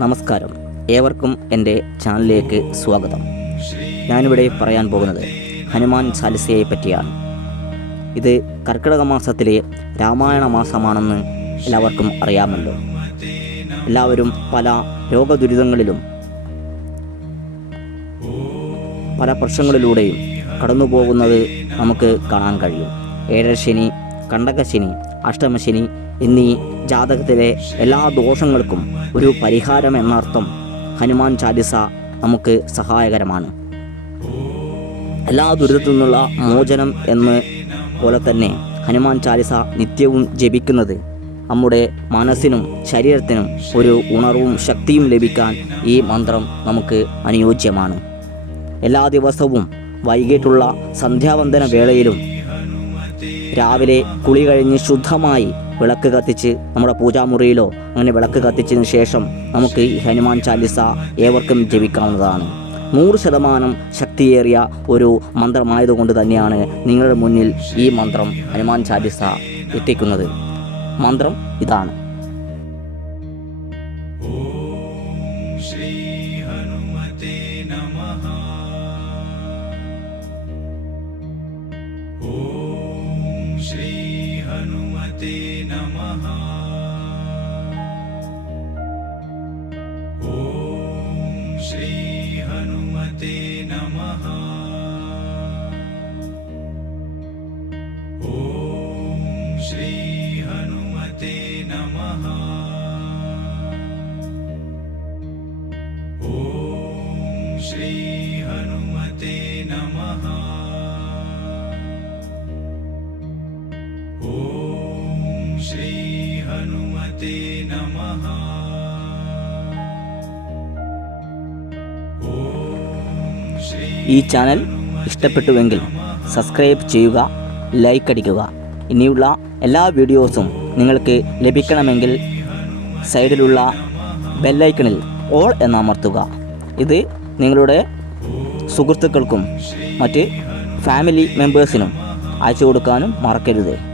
നമസ്കാരം. ഏവർക്കും എന്റെ ചാനലിലേക്ക് സ്വാഗതം. ഞാനിവിടെ പറയാൻ പോകുന്നത് ഹനുമാൻ ചാലിസയെ പറ്റിയാണ്. ഇത് കർക്കിടക മാസത്തിലെ രാമായണ മാസമാണെന്ന് എല്ലാവർക്കും അറിയാമല്ലോ. എല്ലാവരും പല രോഗദുരിതങ്ങളിലും പല പ്രശ്നങ്ങളിലൂടെയും കടന്നു പോകുന്നത് നമുക്ക് കാണാൻ കഴിയും. ഏഴരശനി കണ്ടകശനി അഷ്ടമശനി എന്നീ ജാതകത്തിലെ എല്ലാ ദോഷങ്ങൾക്കും ഒരു പരിഹാരം എന്നർത്ഥം ഹനുമാൻ ചാലിസ നമുക്ക് സഹായകരമാണ്. എല്ലാ ദുരിതത്തിൽ നിന്നുള്ള മോചനം എന്ന് പോലെ തന്നെ ഹനുമാൻ ചാലിസ നിത്യവും ജപിക്കുന്നത് നമ്മുടെ മനസ്സിനും ശരീരത്തിനും ഒരു ഉണർവും ശക്തിയും ലഭിക്കാൻ ഈ മന്ത്രം നമുക്ക് അനുയോജ്യമാണ്. എല്ലാ ദിവസവും വൈകിട്ടുള്ള സന്ധ്യാവന്തന വേളയിലും രാവിലെ കുളി കഴിഞ്ഞ് ശുദ്ധമായി വിളക്ക് കത്തിച്ച് നമ്മുടെ പൂജാമുറിയിലോ അങ്ങനെ വിളക്ക് കത്തിച്ചതിന് ശേഷം നമുക്ക് ഈ ഹനുമാൻ ചാലിസ ഏവർക്കും ജപിക്കാവുന്നതാണ്. നൂറ് ശതമാനം ശക്തിയേറിയ ഒരു മന്ത്രമായതുകൊണ്ട് തന്നെയാണ് നിങ്ങളുടെ മുന്നിൽ ഈ മന്ത്രം ഹനുമാൻ ചാലിസ എത്തിക്കുന്നത്. മന്ത്രം ഇതാണ്. ते नमः। ॐ श्री हनुमते नमः। ॐ श्री हनुमते नमः। ॐ श्री हनुमते नमः। ॐ ഈ ചാനൽ ഇഷ്ടപ്പെട്ടുവെങ്കിൽ സബ്സ്ക്രൈബ് ചെയ്യുക ലൈക്ക് അടിക്കുക. ഇനിയുള്ള എല്ലാ വീഡിയോസും നിങ്ങൾക്ക് ലഭിക്കണമെങ്കിൽ സൈഡിലുള്ള ബെല്ലൈക്കണിൽ ഓൾ എന്നമർത്തുക. ഇത് നിങ്ങളുടെ സുഹൃത്തുക്കൾക്കും മറ്റ് ഫാമിലി മെമ്പേഴ്സിനും അയച്ചു കൊടുക്കാനും മറക്കരുത്.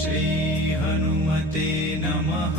श्री हनुमते नमः